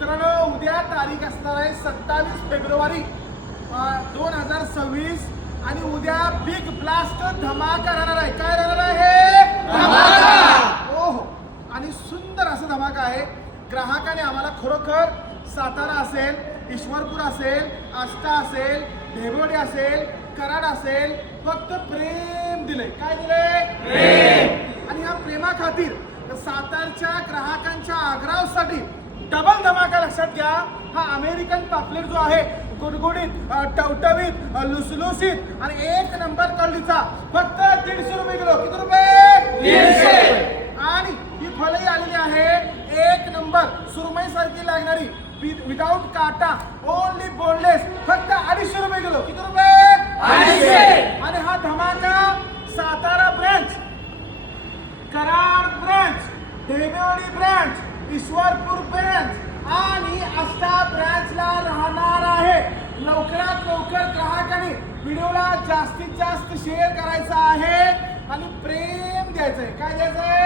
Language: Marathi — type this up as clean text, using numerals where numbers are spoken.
मित्रांनो उद्या तारीख असणार आहे 27 फेब्रुवारी 2026 आणि उद्या बिग ब्लास्ट धमाका राहणार आहे. काय राहणार आहे? धमाका. हो आणि सुंदर असा धमाका आहे. ग्राहकाने आम्हाला खरोखर सातारा असेल, ईश्वरपूर असेल, आष्टा असेल, ढेबोडी असेल, कराड असेल, फक्त प्रेम दिलंय. काय दिलंय? प्रेम. आणि ह्या प्रेमा खातीर सातारच्या ग्राहकांच्या आग्रहासाठी डबल धमाका लक्षात घ्या. हा अमेरिकन पापलेट जो आहे गुडगुडीत, टवटवीत, लुसलुसीत आणि एक नंबर क्वालिटीचा फक्त 150 रुपये किलो. किती रुपये? 150. आणि ही फळही आलेली आहे एक नंबर सुरमई सारखी लागणारी विदाउट काटा, ओनली बोनलेस, फक्त 250 रुपये किलो. किती रुपये? 250. आणि हा धमाका Satara branch, Karad branch, Dhebewadi branch, Ishwarpur branch आणि आष्टा ब्रांचला राहणार आहे. लवकरात लवकर ग्राहकांनी व्हिडिओला जास्तीत जास्त शेअर करायचा आहे आणि प्रेम द्यायचंय. काय द्यायचंय?